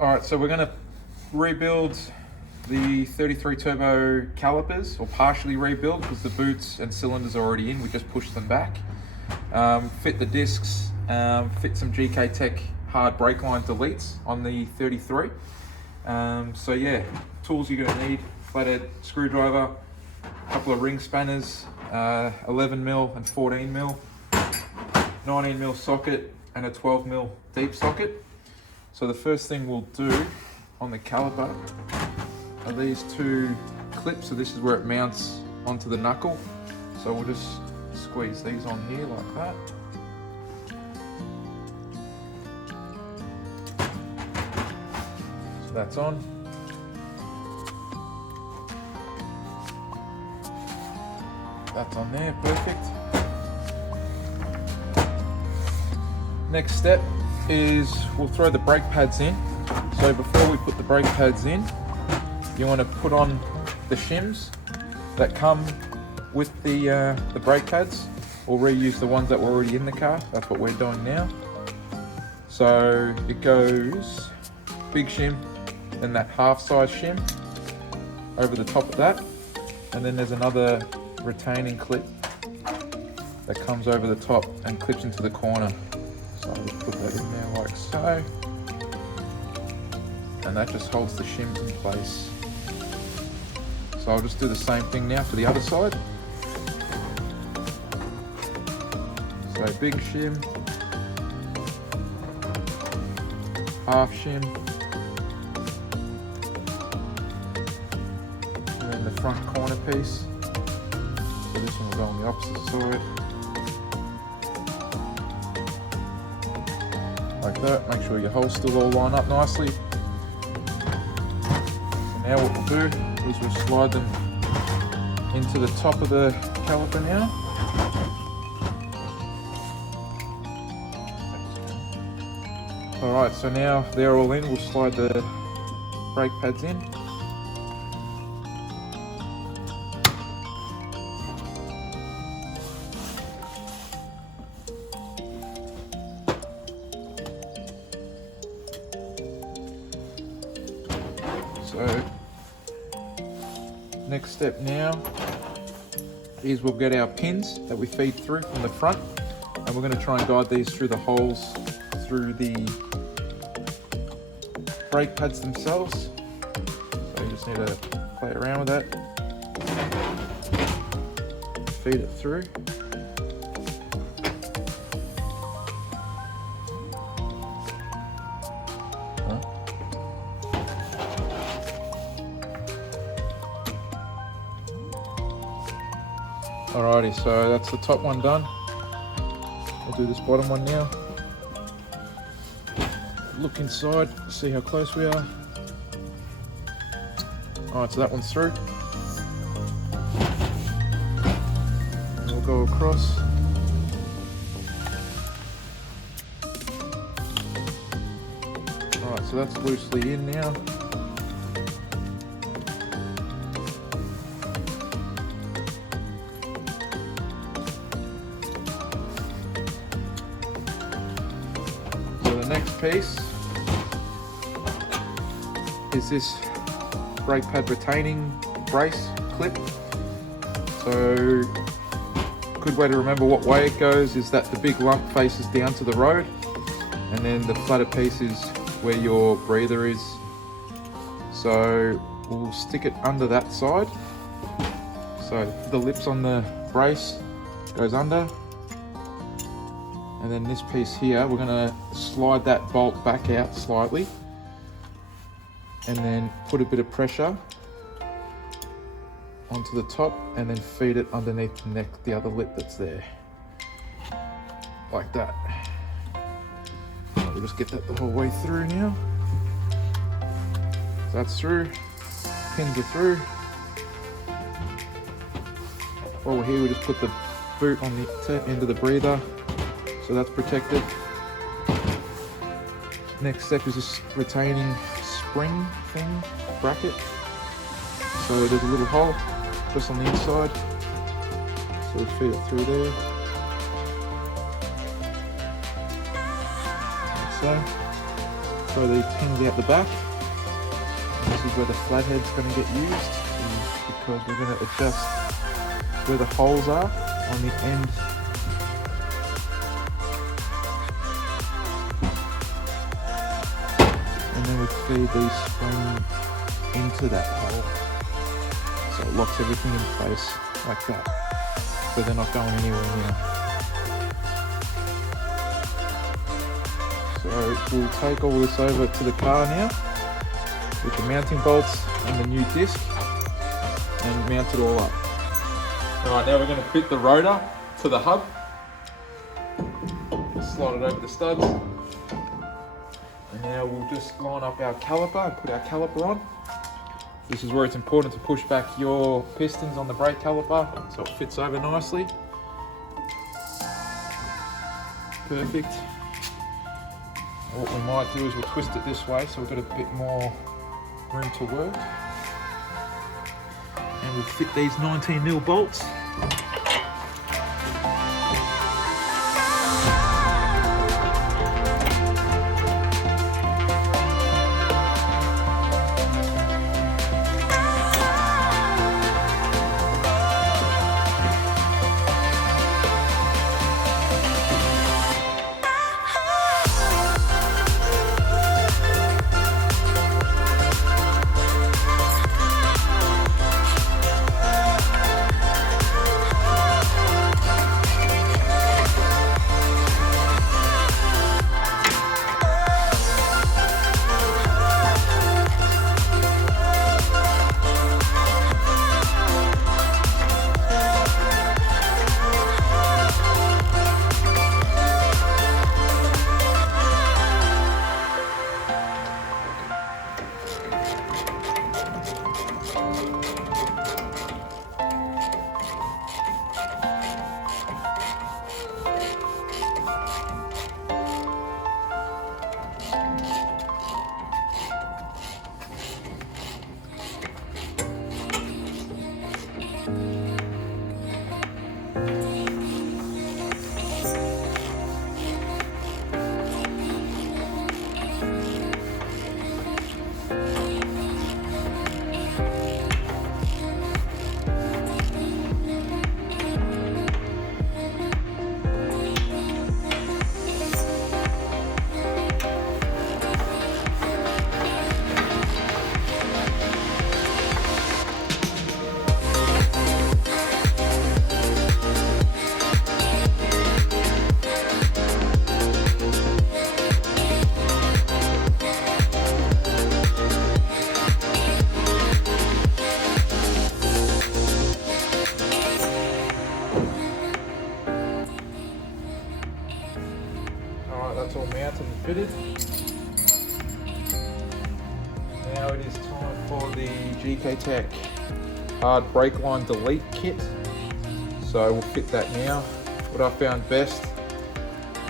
Alright, so we're going to rebuild the 33 turbo calipers, or partially rebuild, because the boots and cylinders are already in. We just pushed them back. Fit the discs, fit some GKTECH hard brake line deletes on the 33. So yeah, tools you're going to need: flathead screwdriver, a couple of ring spanners, 11mm and 14mm, 19mm socket, and a 12mm deep socket. So the first thing we'll do on the caliper are these two clips. So this is where it mounts onto the knuckle. So we'll just squeeze these on here like that. So that's on. That's on there, perfect. Next step is we'll throw the brake pads in. So before we put the brake pads in, you want to put on the shims that come with the brake pads, or reuse the ones that were already in the car. That's what we're doing now. So it goes big shim, then that half size shim over the top of that, and then there's another retaining clip that comes over the top and clips into the corner. So I'll just put that in there like so, and that just holds the shims in place. So I'll just do the same thing now for the other side. So big shim, half shim, and then the front corner piece. So this one will go on the opposite side. Like that. Make sure your holes still all line up nicely. So now what we'll do is we'll slide them into the top of the caliper now. Alright, so now they're all in, we'll slide the brake pads in. So, next step now is we'll get our pins that we feed through from the front, and we're going to try and guide these through the holes through the brake pads themselves. So you just need to play around with that, feed it through. Alrighty, so that's the top one done. I'll do this bottom one now. Look inside, see how close we are. Alright, so that one's through. And we'll go across. Alright, so that's loosely in now. So the next piece is this brake pad retaining brace clip. So good way to remember what way it goes is that the big lump faces down to the road, and then the flatter piece is where your breather is. So we'll stick it under that side. So the lips on the brace goes under, and then this piece here, we're going to slide that bolt back out slightly, and then put a bit of pressure onto the top, and then feed it underneath the neck, the other lip that's there, like that. We'll just get that the whole way through now. So that's through, pins are through. While we're here, we just put the boot on the end of the breather, so that's protected. Next step is this retaining spring thing, bracket. So there's a little hole just on the inside, so we feed it through there, like so. throw these pins out the back. And this is where the flathead's going to get used, because we're going to adjust where the holes are on the end. And then we feed these springs into that hole. So it locks everything in place like that. So they're not going anywhere now. So we'll take all this over to the car now with the mounting bolts and the new disc and mount it all up. Alright, now we're going to fit the rotor to the hub. Slide it over the studs. And now we'll just line up our caliper and put our caliper on. This is where it's important to push back your pistons on the brake caliper so it fits over nicely. Perfect. What we might do is we'll twist it this way so we've got a bit more room to work. And we'll fit these 19mm bolts. That's all mounted and fitted. Now it is time for the GKTECH hard brake line delete kit. So we'll fit that now. What I found best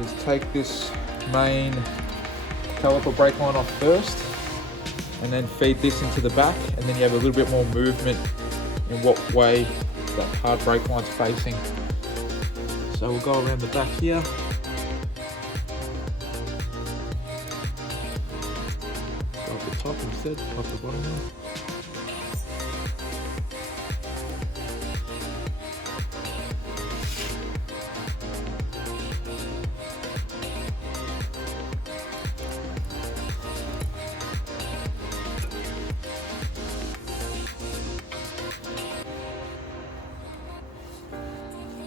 is take this main caliper brake line off first and then feed this into the back, and then you have a little bit more movement in what way that hard brake line's facing. So we'll go around the back here. Top instead, off the bottom one.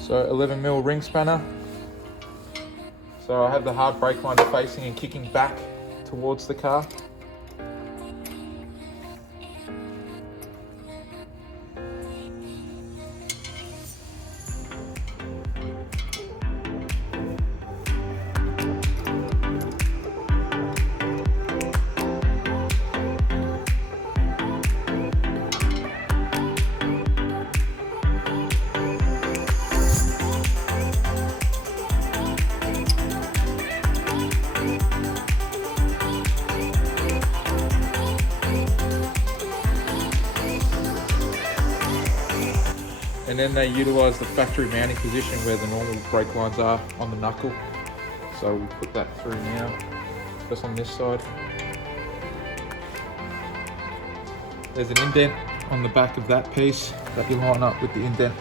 So 11mm ring spanner. So I have the hard brake line facing and kicking back towards the car. And then they utilise the factory mounting position where the normal brake lines are on the knuckle. So we'll put that through now, just on this side. There's an indent on the back of that piece that you line up with the indent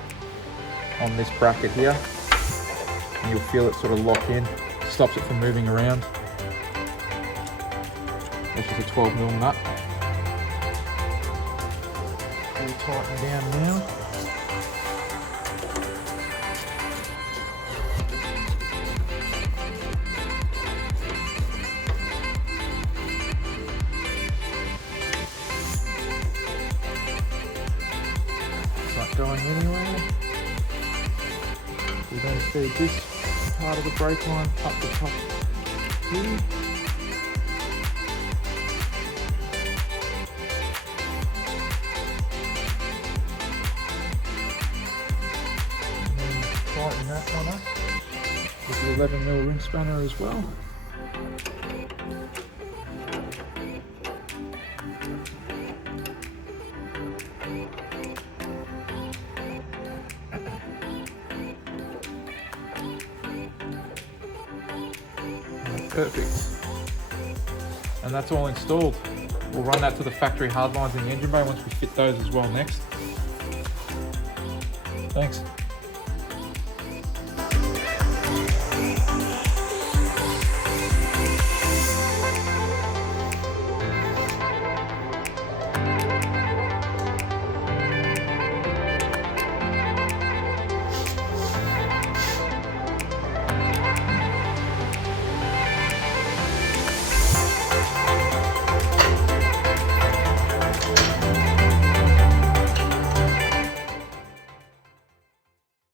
on this bracket here. And you'll feel it sort of lock in, stops it from moving around. This is a 12mm nut. We'll tighten down now. It's not going anywhere. We then feed this part of the brake line up the top here. Tighten that one up with the 11mm ring spanner as well. Perfect. And that's all installed. We'll run that to the factory hard lines in the engine bay once we fit those as well next. Thanks.